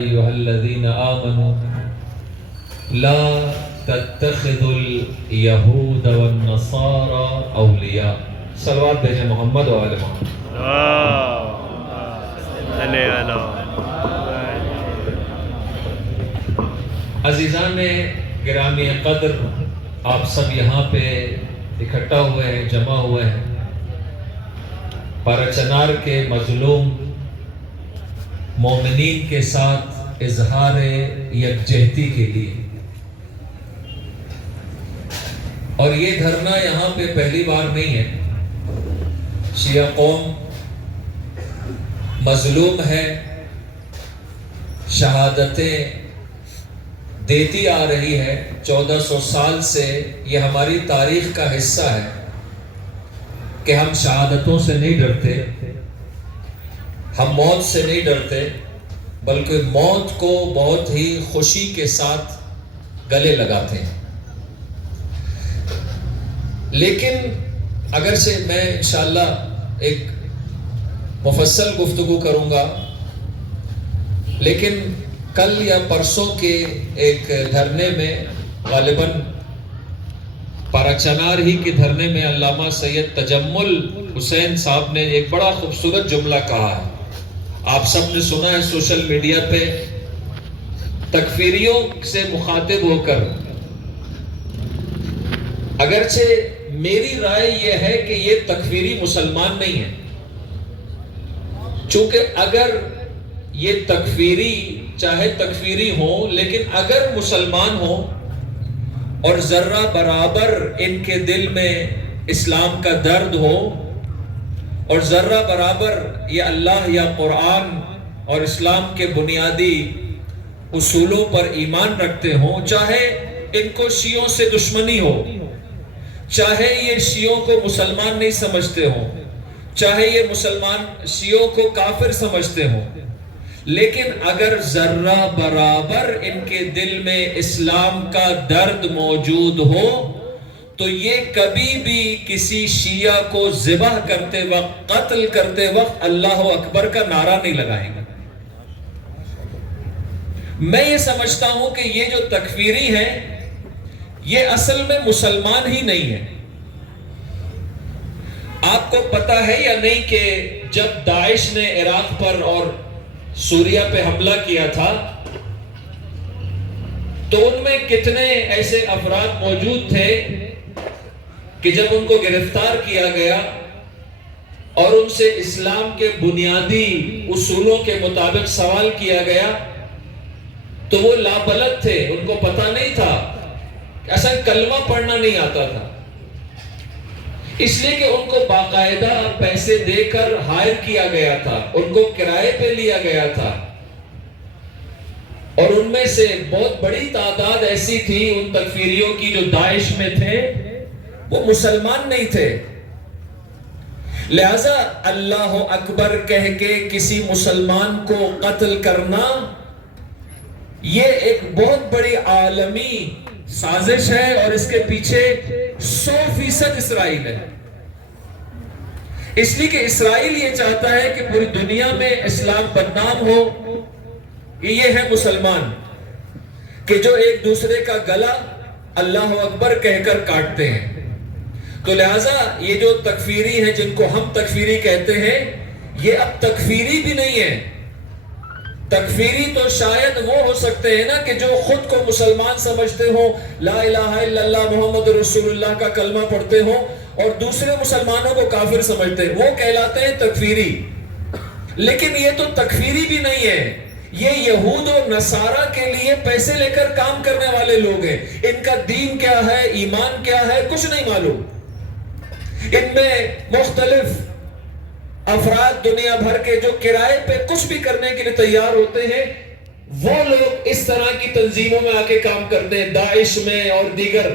أيها الذين آمنوا لا تتخذوا اليهود والنصارى أولياء. صلوات بھیجیں محمد و آل محمد. عزیزان گرامی قدر، آپ سب یہاں پہ اکٹھا ہوئے ہیں، جمع ہوئے ہیں پارا چنار کے مظلوم مومنین کے ساتھ اظہار یکجہتی کے لیے. اور یہ دھرنا یہاں پہ پہلی بار نہیں ہے. شیعہ قوم مظلوم ہے، شہادتیں دیتی آ رہی ہے. 1400 سال سے یہ ہماری تاریخ کا حصہ ہے کہ ہم شہادتوں سے نہیں ڈرتے، ہم موت سے نہیں ڈرتے، بلکہ موت کو بہت ہی خوشی کے ساتھ گلے لگاتے ہیں. لیکن اگرچہ میں انشاءاللہ ایک مفصل گفتگو کروں گا، لیکن کل یا پرسوں کے ایک دھرنے میں، غالباً پارا چنار ہی کے دھرنے میں، علامہ سید تجمل حسین صاحب نے ایک بڑا خوبصورت جملہ کہا ہے. آپ سب نے سنا ہے سوشل میڈیا پہ، تکفیریوں سے مخاطب ہو کر. اگرچہ میری رائے یہ ہے کہ یہ تکفیری مسلمان نہیں ہے، چونکہ اگر یہ تکفیری، چاہے تکفیری ہو، لیکن اگر مسلمان ہو اور ذرہ برابر ان کے دل میں اسلام کا درد ہو اور ذرہ برابر یہ اللہ یا قرآن اور اسلام کے بنیادی اصولوں پر ایمان رکھتے ہوں، چاہے ان کو شیعوں سے دشمنی ہو، چاہے یہ شیعوں کو مسلمان نہیں سمجھتے ہوں، چاہے یہ مسلمان شیعوں کو کافر سمجھتے ہوں، لیکن اگر ذرہ برابر ان کے دل میں اسلام کا درد موجود ہو تو یہ کبھی بھی کسی شیعہ کو ذبح کرتے وقت، قتل کرتے وقت اللہ اکبر کا نعرہ نہیں لگائیں گے. میں یہ سمجھتا ہوں کہ یہ جو تکفیری ہیں یہ اصل میں مسلمان ہی نہیں ہے. آپ کو پتا ہے یا نہیں کہ جب داعش نے عراق پر اور سوریہ پہ حملہ کیا تھا تو ان میں کتنے ایسے افراد موجود تھے کہ جب ان کو گرفتار کیا گیا اور ان سے اسلام کے بنیادی اصولوں کے مطابق سوال کیا گیا تو وہ لابلد تھے، ان کو پتہ نہیں تھا، ایسا کلمہ پڑھنا نہیں آتا تھا، اس لیے کہ ان کو باقاعدہ پیسے دے کر ہائر کیا گیا تھا، ان کو کرائے پہ لیا گیا تھا. اور ان میں سے بہت بڑی تعداد ایسی تھی ان تکفیریوں کی جو داعش میں تھے، وہ مسلمان نہیں تھے. لہذا اللہ اکبر کہہ کے کسی مسلمان کو قتل کرنا یہ ایک بہت بڑی عالمی سازش ہے، اور اس کے پیچھے 100% اسرائیل ہے. اس لیے کہ اسرائیل یہ چاہتا ہے کہ پوری دنیا میں اسلام بدنام ہو. یہ ہے مسلمان کہ جو ایک دوسرے کا گلا اللہ اکبر کہہ کر کاٹتے ہیں. تو لہٰذا یہ جو تکفیری ہیں جن کو ہم تکفیری کہتے ہیں، یہ اب تکفیری بھی نہیں ہے. تکفیری تو شاید وہ ہو سکتے ہیں نا کہ جو خود کو مسلمان سمجھتے ہوں، لا الہ الا اللہ محمد رسول اللہ کا کلمہ پڑھتے ہوں اور دوسرے مسلمانوں کو کافر سمجھتے ہیں، وہ کہلاتے ہیں تکفیری. لیکن یہ تو تکفیری بھی نہیں ہے، یہ یہود و نصارہ کے لیے پیسے لے کر کام کرنے والے لوگ ہیں. ان کا دین کیا ہے، ایمان کیا ہے، کچھ نہیں معلوم. ان میں مختلف افراد دنیا بھر کے جو کرائے پہ کچھ بھی کرنے کے لیے تیار ہوتے ہیں، وہ لوگ اس طرح کی تنظیموں میں آ کے کام کرتے ہیں. داعش میں اور دیگر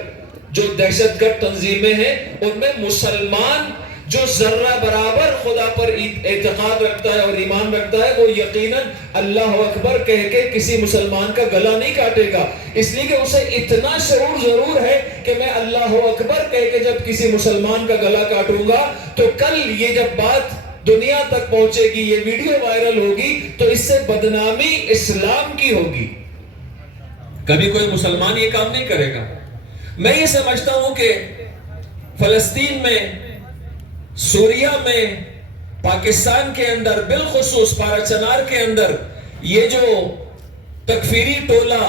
جو دہشت گرد تنظیمیں ہیں، ان میں مسلمان جو ذرہ برابر خدا پر اعتقاد رکھتا ہے اور ایمان رکھتا ہے، وہ یقیناً اللہ اکبر کہہ کے کسی مسلمان کا گلا نہیں کاٹے گا. اس لیے کہ اسے اتنا شعور ضرور ہے کہ میں اللہ اکبر کہہ کے جب کسی مسلمان کا گلا کاٹوں گا تو کل یہ جب بات دنیا تک پہنچے گی، یہ ویڈیو وائرل ہوگی تو اس سے بدنامی اسلام کی ہوگی. کبھی کوئی مسلمان یہ کام نہیں کرے گا. میں یہ سمجھتا ہوں کہ فلسطین میں، سوریہ میں، پاکستان کے اندر، بالخصوص پارا چنار کے اندر یہ جو تکفیری ٹولہ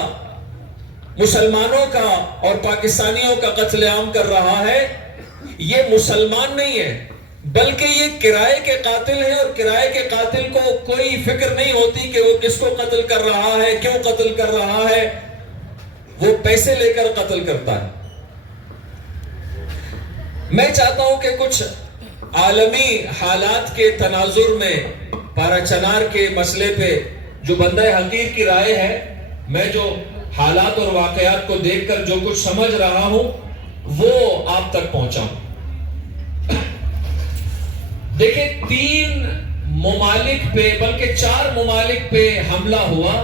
مسلمانوں کا اور پاکستانیوں کا قتل عام کر رہا ہے، یہ مسلمان نہیں ہے بلکہ یہ کرائے کے قاتل ہیں، اور کرائے کے قاتل کو کوئی فکر نہیں ہوتی کہ وہ کس کو قتل کر رہا ہے، کیوں قتل کر رہا ہے. وہ پیسے لے کر قتل کرتا ہے. میں چاہتا ہوں کہ کچھ عالمی حالات کے تناظر میں پارا چنار کے مسئلے پہ جو بندہ حقیر کی رائے ہے، میں جو حالات اور واقعات کو دیکھ کر جو کچھ سمجھ رہا ہوں وہ آپ تک پہنچاؤں. دیکھیں 3 ممالک پہ، بلکہ 4 ممالک پہ حملہ ہوا،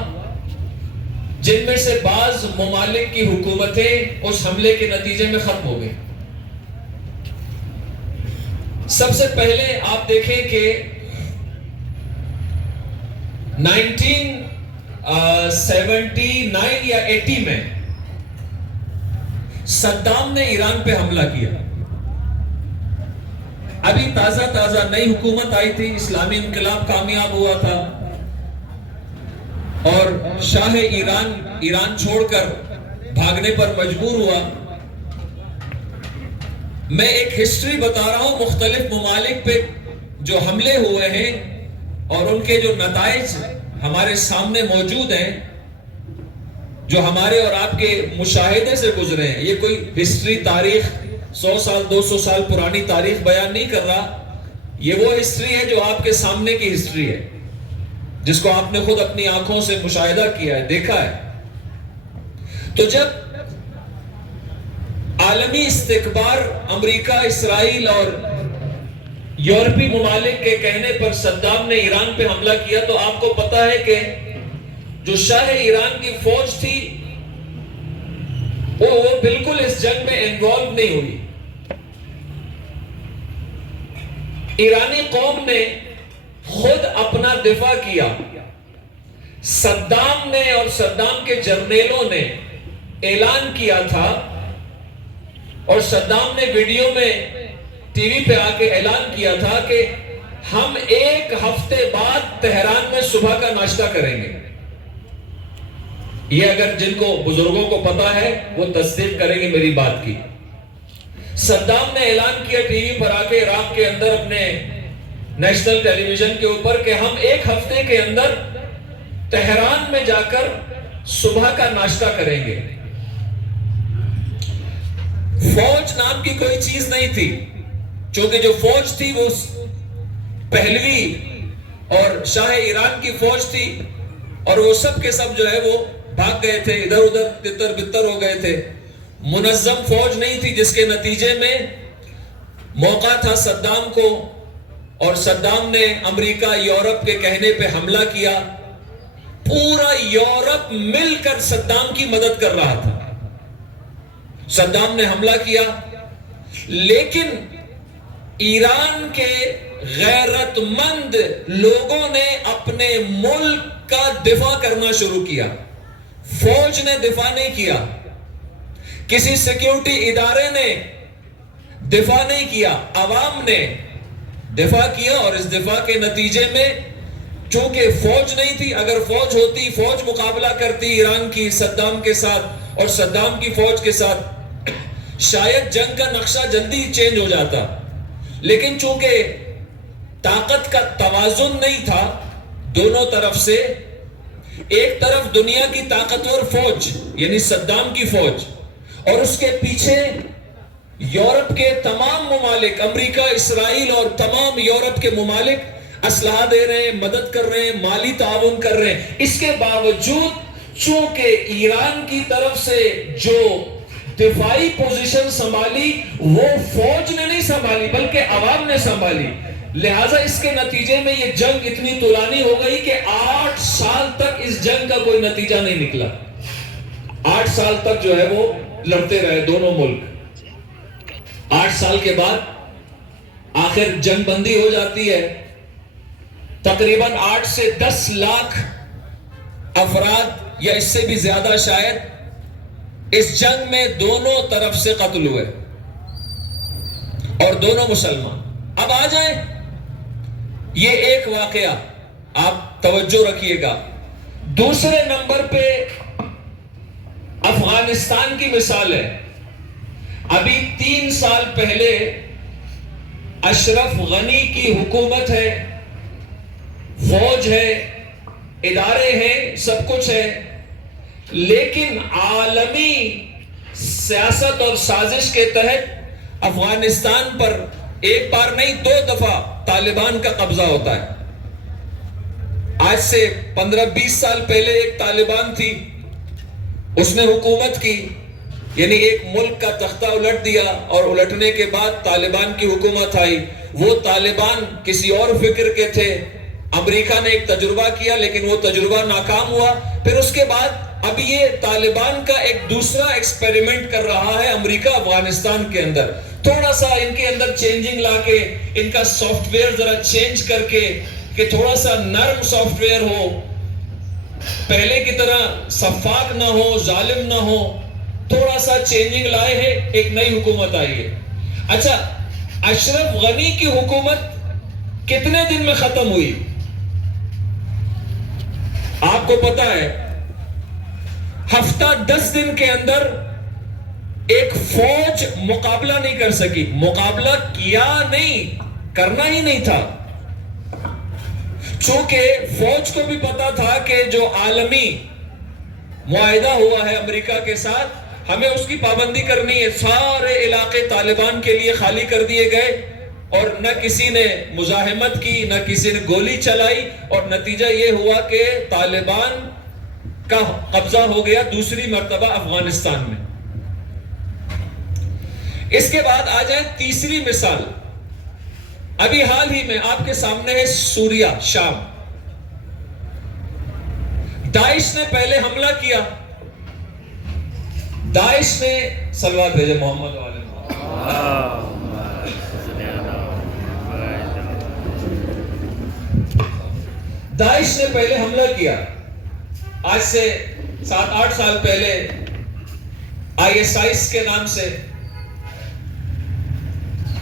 جن میں سے بعض ممالک کی حکومتیں اس حملے کے نتیجے میں ختم ہو گئی. سب سے پہلے آپ دیکھیں کہ 1979 یا 80 میں صدام نے ایران پہ حملہ کیا. ابھی تازہ نئی حکومت آئی تھی، اسلامی انقلاب کامیاب ہوا تھا اور شاہ ایران چھوڑ کر بھاگنے پر مجبور ہوا. میں ایک ہسٹری بتا رہا ہوں مختلف ممالک پہ جو حملے ہوئے ہیں اور ان کے جو نتائج ہمارے سامنے موجود ہیں، جو ہمارے اور آپ کے مشاہدے سے گزرے ہیں. یہ کوئی ہسٹری، تاریخ 100 سال 200 سال پرانی تاریخ بیان نہیں کر رہا. یہ وہ ہسٹری ہے جو آپ کے سامنے کی ہسٹری ہے، جس کو آپ نے خود اپنی آنکھوں سے مشاہدہ کیا ہے، دیکھا ہے. تو جب عالمی استکبار امریکہ، اسرائیل اور یورپی ممالک کے کہنے پر صدام نے ایران پہ حملہ کیا، تو آپ کو پتا ہے کہ جو شاہ ایران کی فوج تھی وہ بالکل اس جنگ میں انوالو نہیں ہوئی. ایرانی قوم نے خود اپنا دفاع کیا. صدام نے اور صدام کے جرنیلوں نے اعلان کیا تھا، اور صدام نے ویڈیو میں ٹی وی پہ آ کے اعلان کیا تھا کہ ہم 1 ہفتے بعد تہران میں صبح کا ناشتہ کریں گے. یہ اگر جن کو بزرگوں کو پتا ہے وہ تصدیق کریں گے میری بات کی. صدام نے اعلان کیا ٹی وی پر آ کے عراق کے اندر اپنے نیشنل ٹیلی ویژن کے اوپر کہ ہم 1 ہفتے کے اندر تہران میں جا کر صبح کا ناشتہ کریں گے. فوج نام کی کوئی چیز نہیں تھی، چونکہ جو فوج تھی وہ پہلوی اور شاہ ایران کی فوج تھی، اور وہ سب کے سب جو ہے وہ بھاگ گئے تھے، ادھر ادھر تتر بتر ہو گئے تھے. منظم فوج نہیں تھی، جس کے نتیجے میں موقع تھا صدام کو، اور صدام نے امریکہ، یورپ کے کہنے پہ حملہ کیا. پورا یورپ مل کر صدام کی مدد کر رہا تھا. صدام نے حملہ کیا، لیکن ایران کے غیرت مند لوگوں نے اپنے ملک کا دفاع کرنا شروع کیا. فوج نے دفاع نہیں کیا، کسی سیکیورٹی ادارے نے دفاع نہیں کیا، عوام نے دفاع کیا. اور اس دفاع کے نتیجے میں چونکہ فوج نہیں تھی، اگر فوج ہوتی، فوج مقابلہ کرتی ایران کی صدام کے ساتھ اور صدام کی فوج کے ساتھ، شاید جنگ کا نقشہ جلدی چینج ہو جاتا. لیکن چونکہ طاقت کا توازن نہیں تھا دونوں طرف سے، ایک طرف دنیا کی طاقتور فوج یعنی صدام کی فوج، اور اس کے پیچھے یورپ کے تمام ممالک، امریکہ، اسرائیل اور تمام یورپ کے ممالک اسلحہ دے رہے ہیں، مدد کر رہے ہیں، مالی تعاون کر رہے ہیں. اس کے باوجود چونکہ ایران کی طرف سے جو دفاعی پوزیشن سنبھالی وہ فوج نے نہیں سنبھالی بلکہ عوام نے سنبھالی، لہٰذا اس کے نتیجے میں یہ جنگ اتنی طولانی ہو گئی کہ 8 سال تک اس جنگ کا کوئی نتیجہ نہیں نکلا. 8 سال تک جو ہے وہ لڑتے رہے دونوں ملک. 8 سال کے بعد آخر جنگ بندی ہو جاتی ہے. تقریباً 8 سے 10 لاکھ افراد یا اس سے بھی زیادہ شاید اس جنگ میں دونوں طرف سے قتل ہوئے اور دونوں مسلمان. اب آ جائیں یہ ایک واقعہ, آپ توجہ رکھیے گا. دوسرے نمبر پہ افغانستان کی مثال ہے. ابھی 3 سال پہلے اشرف غنی کی حکومت ہے, فوج ہے, ادارے ہیں, سب کچھ ہے, لیکن عالمی سیاست اور سازش کے تحت افغانستان پر ایک بار نہیں 2 دفعہ طالبان کا قبضہ ہوتا ہے. آج سے 15-20 سال پہلے ایک طالبان تھی, اس نے حکومت کی, یعنی ایک ملک کا تختہ الٹ دیا, اور الٹنے کے بعد طالبان کی حکومت آئی. وہ طالبان کسی اور فکر کے تھے, امریکہ نے ایک تجربہ کیا لیکن وہ تجربہ ناکام ہوا. پھر اس کے بعد اب یہ طالبان کا ایک دوسرا ایکسپیریمنٹ کر رہا ہے امریکہ افغانستان کے اندر. تھوڑا سا ان کے اندر چینجنگ لا کے, ان کا سافٹ ویئر ذرا چینج کر کے کہ تھوڑا سا نرم سافٹ ویئر ہو, پہلے کی طرح شفاف نہ ہو, ظالم نہ ہو, تھوڑا سا چینجنگ لائے ہیں, ایک نئی حکومت آئی ہے. اچھا, اشرف غنی کی حکومت کتنے دن میں ختم ہوئی آپ کو پتا ہے؟ ہفتہ 10 دن کے اندر ایک فوج مقابلہ نہیں کر سکی. مقابلہ کیا نہیں, کرنا ہی نہیں تھا, چونکہ فوج کو بھی پتا تھا کہ جو عالمی معاہدہ ہوا ہے امریکہ کے ساتھ, ہمیں اس کی پابندی کرنی ہے. سارے علاقے طالبان کے لیے خالی کر دیے گئے, اور نہ کسی نے مزاحمت کی, نہ کسی نے گولی چلائی, اور نتیجہ یہ ہوا کہ طالبان کا قبضہ ہو گیا دوسری مرتبہ افغانستان میں. اس کے بعد آ جائیں تیسری مثال. ابھی حال ہی میں آپ کے سامنے ہے سوریہ, شام. داعش نے پہلے حملہ کیا. داعش نے صلوات بھیجے محمد والے داعش نے پہلے حملہ کیا. آج سے 7-8 سال پہلے ISIS کے نام سے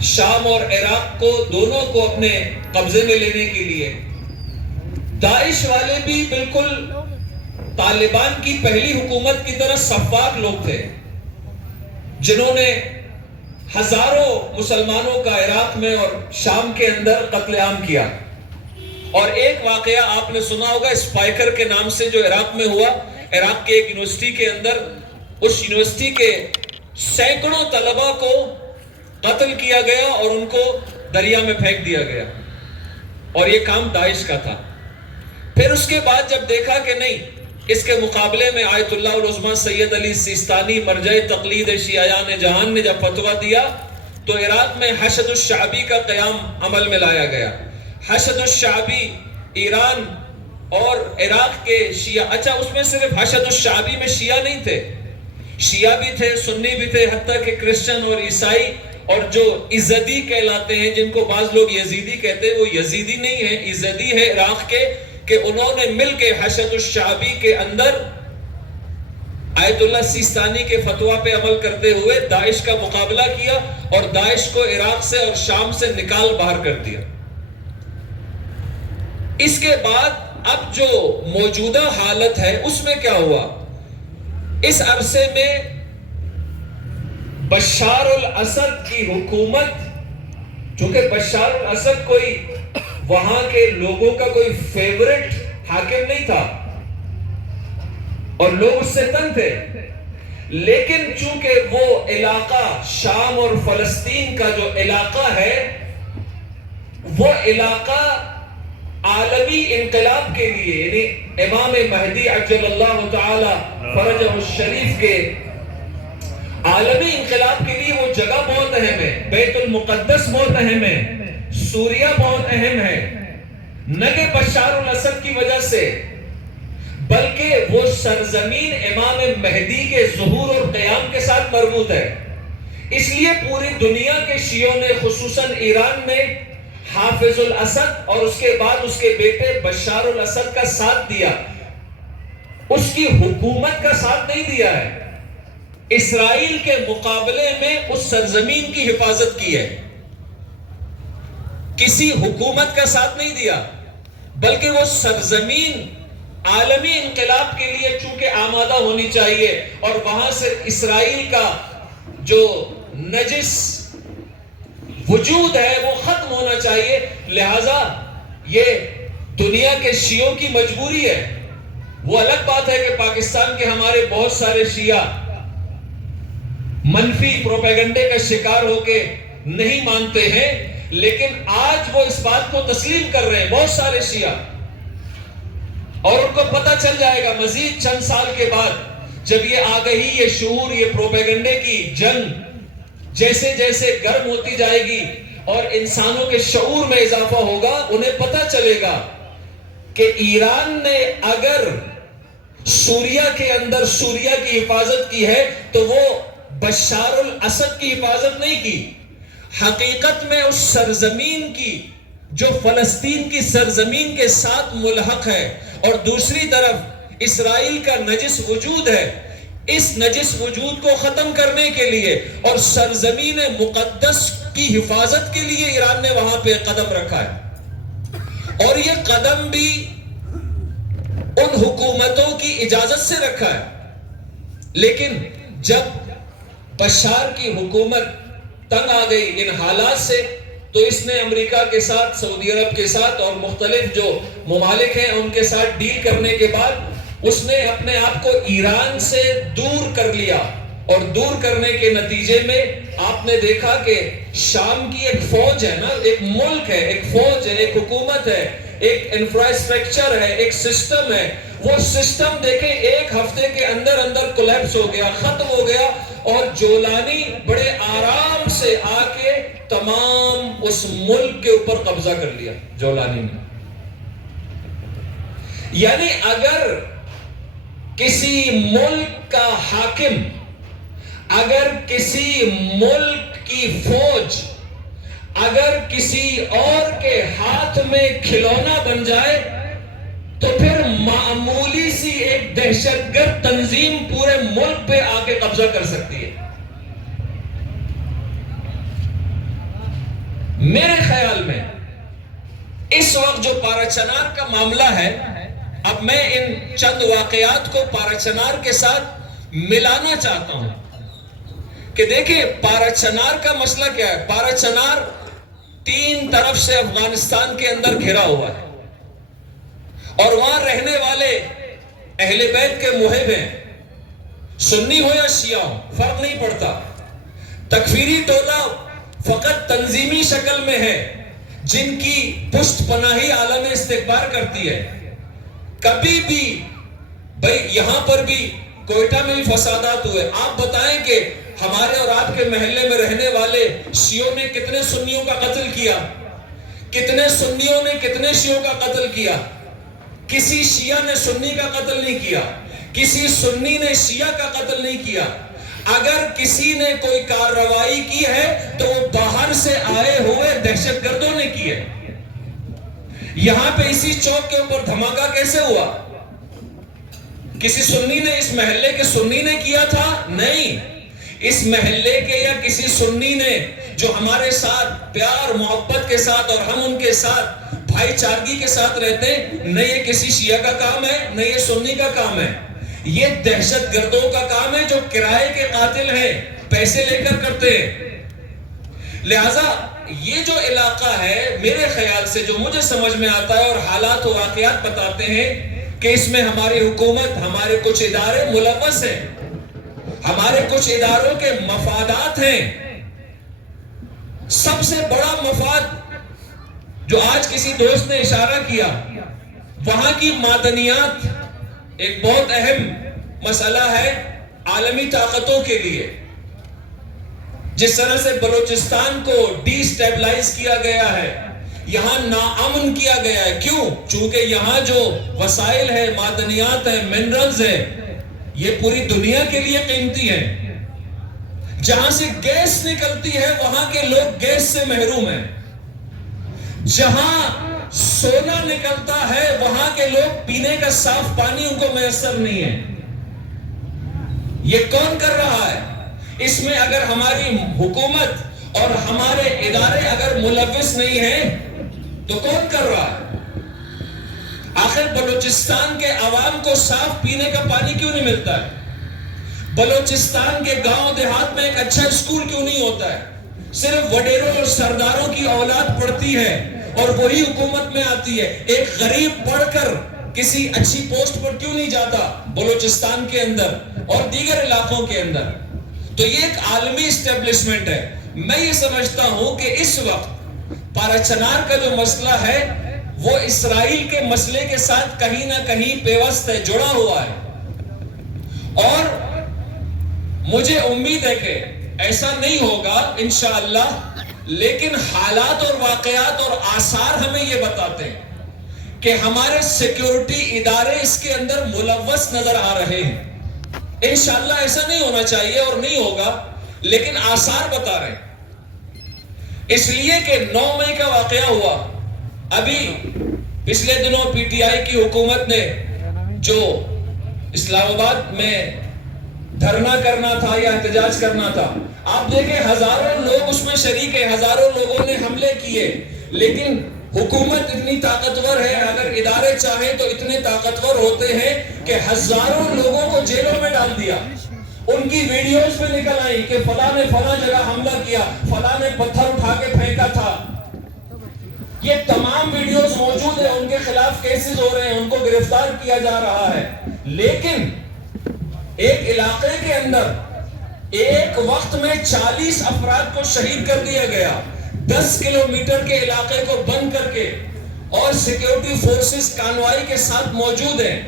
شام اور عراق کو, دونوں کو اپنے قبضے میں لینے کے لیے. داعش والے بھی بالکل طالبان کی پہلی حکومت کی طرح شفاف لوگ تھے, جنہوں نے ہزاروں مسلمانوں کا عراق میں اور شام کے اندر قتل عام کیا. اور ایک واقعہ آپ نے سنا ہوگا اسپائکر کے نام سے, جو عراق میں ہوا. عراق کے ایک یونیورسٹی کے اندر, اس یونیورسٹی کے سینکڑوں طلبہ کو قتل کیا گیا اور ان کو دریا میں پھینک دیا گیا, اور یہ کام داعش کا تھا. پھر اس کے بعد جب دیکھا کہ نہیں, اس کے مقابلے میں آیت اللہ العظمیٰ سید علی سیستانی مرجع تقلید شیعیان جہان نے جب فتویٰ دیا, تو عراق میں حشد الشعبی کا قیام عمل میں لایا گیا. حشد الشعبی ایران اور عراق کے شیعہ, اچھا اس میں صرف حشد الشعبی میں شیعہ نہیں تھے, شیعہ بھی تھے, سنی بھی تھے, حتیٰ کہ کرسچن اور عیسائی, اور جو یزدی کہلاتے ہیں, جن کو بعض لوگ یزیدی کہتے ہیں, وہ یزیدی نہیں ہیں, یزدی ہے عراق کے, کہ انہوں نے مل کے حشد الشعبی کے اندر آیت اللہ سیستانی کے فتویٰ پہ عمل کرتے ہوئے داعش کا مقابلہ کیا, اور داعش کو عراق سے اور شام سے نکال باہر کر دیا. اس کے بعد اب جو موجودہ حالت ہے اس میں کیا ہوا؟ اس عرصے میں بشار الاسد کی حکومت, چونکہ بشار الاسد کوئی وہاں کے لوگوں کا کوئی فیورٹ حاکم نہیں تھا اور لوگ اس سے تنگ تھے, لیکن چونکہ وہ علاقہ شام اور فلسطین کا جو علاقہ ہے, وہ علاقہ عالمی انقلاب کے لیے, یعنی امام مہدی عجل اللہ تعالی فرجہ الشریف کے عالمی انقلاب کے لیے وہ جگہ بہت اہم ہے. بیت المقدس بہت اہم ہے, سوریہ بہت اہم ہے, نہ کہ بشار الاسد کی وجہ سے, بلکہ وہ سرزمین امام مہدی کے ظہور اور قیام کے ساتھ مربوط ہے. اس لیے پوری دنیا کے شیعوں نے, خصوصاً ایران میں حافظ الاسد اور اس کے بعد اس کے بیٹے بشار الاسد کا ساتھ دیا، اس کی حکومت کا ساتھ نہیں دیا ہے، اسرائیل کے مقابلے میں اس سرزمین کی حفاظت کی ہے، کسی حکومت کا ساتھ نہیں دیا، بلکہ وہ سرزمین عالمی انقلاب کے لیے چونکہ آمادہ ہونی چاہیے اور وہاں سے اسرائیل کا جو نجس وجود ہے وہ ختم ہونا چاہیے، لہذا یہ دنیا کے شیعوں کی مجبوری ہے۔ وہ الگ بات ہے کہ پاکستان کے ہمارے بہت سارے شیعہ منفی پروپیگنڈے کا شکار ہو کے نہیں مانتے ہیں، لیکن آج وہ اس بات کو تسلیم کر رہے ہیں بہت سارے شیعہ، اور ان کو پتہ چل جائے گا مزید چند سال کے بعد جب یہ آگہی، یہ شعور، یہ پروپیگنڈے کی جنگ جیسے جیسے گرم ہوتی جائے گی اور انسانوں کے شعور میں اضافہ ہوگا، انہیں پتہ چلے گا کہ ایران نے اگر سوریا کے اندر سوریا کی حفاظت کی ہے تو وہ بشار الاسد کی حفاظت نہیں کی، حقیقت میں اس سرزمین کی جو فلسطین کی سرزمین کے ساتھ ملحق ہے، اور دوسری طرف اسرائیل کا نجس وجود ہے، اس نجس وجود کو ختم کرنے کے لیے اور سرزمین مقدس کی حفاظت کے لیے ایران نے وہاں پہ قدم رکھا ہے، اور یہ قدم بھی ان حکومتوں کی اجازت سے رکھا ہے۔ لیکن جب بشار کی حکومت تنگ آ گئی ان حالات سے، تو اس نے امریکہ کے ساتھ، سعودی عرب کے ساتھ اور مختلف جو ممالک ہیں ان کے ساتھ ڈیل کرنے کے بعد اس نے اپنے آپ کو ایران سے دور کر لیا، اور دور کرنے کے نتیجے میں آپ نے دیکھا کہ شام کی ایک فوج ہے نا، ایک ملک ہے، ایک فوج ہے، ایک حکومت ہے، ایک انفراسٹرکچر ہے، ایک سسٹم ہے، وہ سسٹم دیکھیں ایک ہفتے کے اندر اندر کولیپس ہو گیا، ختم ہو گیا، اور جولانی بڑے آرام سے آ کے تمام اس ملک کے اوپر قبضہ کر لیا جولانی نے۔ یعنی اگر کسی ملک کا حاکم، اگر کسی ملک کی فوج اگر کسی اور کے ہاتھ میں کھلونا بن جائے تو پھر معمولی سی ایک دہشت گرد تنظیم پورے ملک پہ آ کے قبضہ کر سکتی ہے۔ میرے خیال میں اس وقت جو پارا چنار کا معاملہ ہے، اب میں ان چند واقعات کو پارا چنار کے ساتھ ملانا چاہتا ہوں کہ دیکھیں پارا چنار کا مسئلہ کیا ہے۔ پارا چنار 3 طرف سے افغانستان کے اندر گھرا ہوا ہے، اور وہاں رہنے والے اہل بیت کے محب ہیں، سنی ہو یا شیعہ ہو فرق نہیں پڑتا۔ تکفیری ٹولہ فقط تنظیمی شکل میں ہے جن کی پشت پناہی عالم استکبار کرتی ہے۔ کبھی بھی بھئی یہاں پر بھی کوئٹہ میں بھی فسادات ہوئے، آپ بتائیں کہ ہمارے اور آپ کے محلے میں رہنے والے شیعوں نے کتنے سنیوں کا قتل کیا، کتنے سنیوں نے کتنے شیعوں کا قتل کیا؟ کسی شیعہ نے سنی کا قتل نہیں کیا، کسی سنی نے شیعہ کا قتل نہیں کیا۔ اگر کسی نے کوئی کارروائی کی ہے تو وہ باہر سے آئے ہوئے دہشت گردوں نے کی ہے۔ یہاں پہ اسی چوک کے اوپر دھماکہ کیسے ہوا؟ کسی سنی نے، اس محلے کے سنی نے کیا تھا؟ نہیں، اس محلے کے یا کسی سنی نے جو ہمارے ساتھ پیار محبت کے ساتھ اور ہم ان کے ساتھ بھائی چارگی کے ساتھ رہتے ہیں، نہ یہ کسی شیعہ کا کام ہے نہ یہ سنی کا کام ہے، یہ دہشت گردوں کا کام ہے جو کرائے کے قاتل ہیں، پیسے لے کر کرتے ہیں۔ لہٰذا یہ جو علاقہ ہے میرے خیال سے جو مجھے سمجھ میں آتا ہے اور حالات و واقعات بتاتے ہیں کہ اس میں ہماری حکومت، ہمارے کچھ ادارے ملوث ہیں، ہمارے کچھ اداروں کے مفادات ہیں۔ سب سے بڑا مفاد جو آج کسی دوست نے اشارہ کیا، وہاں کی معدنیات ایک بہت اہم مسئلہ ہے عالمی طاقتوں کے لیے۔ جس طرح سے بلوچستان کو ڈی سٹیبلائز کیا گیا ہے، یہاں ناامن کیا گیا ہے، کیوں؟ چونکہ یہاں جو وسائل ہیں، معدنیات ہیں، منرلز ہیں، یہ پوری دنیا کے لیے قیمتی ہیں۔ جہاں سے گیس نکلتی ہے وہاں کے لوگ گیس سے محروم ہیں۔ جہاں سونا نکلتا ہے وہاں کے لوگ پینے کا صاف پانی ان کو میسر نہیں ہے. یہ کون کر رہا ہے؟ اس میں اگر ہماری حکومت اور ہمارے ادارے اگر ملوث نہیں ہیں تو کون کر رہا ہے؟ آخر بلوچستان کے عوام کو صاف پینے کا پانی کیوں نہیں ملتا ہے؟ بلوچستان کے گاؤں دیہات میں ایک اچھا اسکول کیوں نہیں ہوتا ہے؟ صرف وڈیروں اور سرداروں کی اولاد پڑھتی ہے اور وہی حکومت میں آتی ہے. ایک غریب پڑھ کر کسی اچھی پوسٹ پر کیوں نہیں جاتا بلوچستان کے اندر اور دیگر علاقوں کے اندر؟ تو یہ ایک عالمی اسٹیبلشمنٹ ہے. میں یہ سمجھتا ہوں کہ اس وقت پارچنار کا جو مسئلہ ہے وہ اسرائیل کے مسئلے کے ساتھ کہیں نہ کہیں پیوست ہے، جڑا ہوا ہے. اور مجھے امید ہے کہ ایسا نہیں ہوگا انشاءاللہ، لیکن حالات اور واقعات اور آثار ہمیں یہ بتاتے ہیں کہ ہمارے سیکیورٹی ادارے اس کے اندر ملوث نظر آ رہے ہیں. انشاءاللہ ایسا نہیں ہونا چاہیے اور نہیں ہوگا، لیکن آثار بتا رہے ہیں. اس لیے کہ 9 مئی کا واقعہ ہوا، ابھی پچھلے دنوں پی ٹی آئی کی حکومت نے جو اسلام آباد میں دھرنا کرنا تھا یا احتجاج کرنا تھا، آپ دیکھیں ہزاروں لوگ اس میں شریک ہیں، ہزاروں لوگوں نے حملے کیے، لیکن حکومت اتنی طاقتور ہے، اگر ادارے چاہیں تو اتنے طاقتور ہوتے ہیں کہ ہزاروں لوگوں کو جیلوں میں ڈال دیا. ان کی ویڈیوز پہ نکل آئی کہ فلاں نے فلاں جگہ حملہ کیا، فلاں نے پتھر اٹھا کے پھینکا تھا. یہ تمام ویڈیوز موجود ہیں، ان کے خلاف کیسز ہو رہے ہیں، ان کو گرفتار کیا جا رہا ہے. لیکن ایک علاقے کے اندر ایک وقت میں 40 افراد کو شہید کر دیا گیا، 10 کلومیٹر کے علاقے کو بند کر کے، اور سیکیورٹی فورسز کانوائی کے ساتھ موجود ہیں.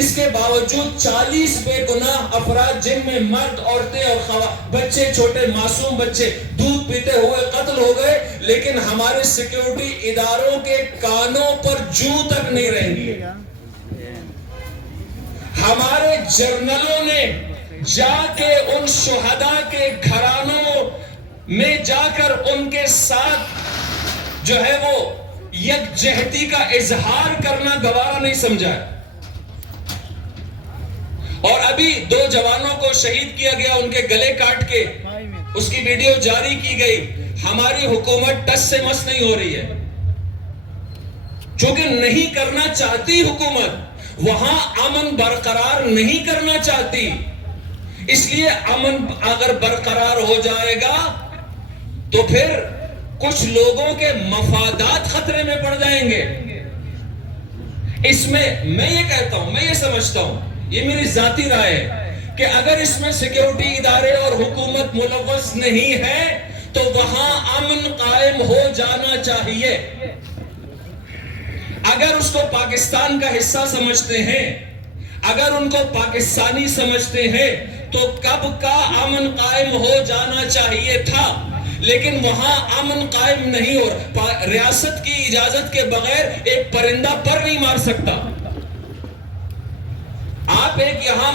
اس کے باوجود 40 بے گناہ افراد جن میں مرد، عورتیں اور بچے، چھوٹے معصوم بچے دودھ پیتے ہوئے قتل ہو گئے، لیکن ہمارے سیکیورٹی اداروں کے کانوں پر جوں تک نہیں رہیں گے. ہمارے جرنلوں نے جا کے ان شہداء کے گھرانوں میں جا کر ان کے ساتھ جو ہے وہ یکجہتی کا اظہار کرنا گوارا نہیں سمجھا. اور ابھی 2 جوانوں کو شہید کیا گیا، ان کے گلے کاٹ کے اس کی ویڈیو جاری کی گئی. ہماری حکومت ٹس سے مس نہیں ہو رہی ہے، چونکہ نہیں کرنا چاہتی حکومت، وہاں امن برقرار نہیں کرنا چاہتی. اس لیے امن اگر برقرار ہو جائے گا تو پھر کچھ لوگوں کے مفادات خطرے میں پڑ جائیں گے. اس میں میں یہ کہتا ہوں، میں یہ سمجھتا ہوں، یہ میری ذاتی رائے ہے کہ اگر اس میں سیکیورٹی ادارے اور حکومت ملوث نہیں ہے تو وہاں امن قائم ہو جانا چاہیے. اگر اس کو پاکستان کا حصہ سمجھتے ہیں، اگر ان کو پاکستانی سمجھتے ہیں تو کب کا امن قائم ہو جانا چاہیے تھا. لیکن وہاں امن قائم نہیں ہو، ریاست کی اجازت کے بغیر ایک پرندہ پر نہیں مار سکتا. آپ ایک یہاں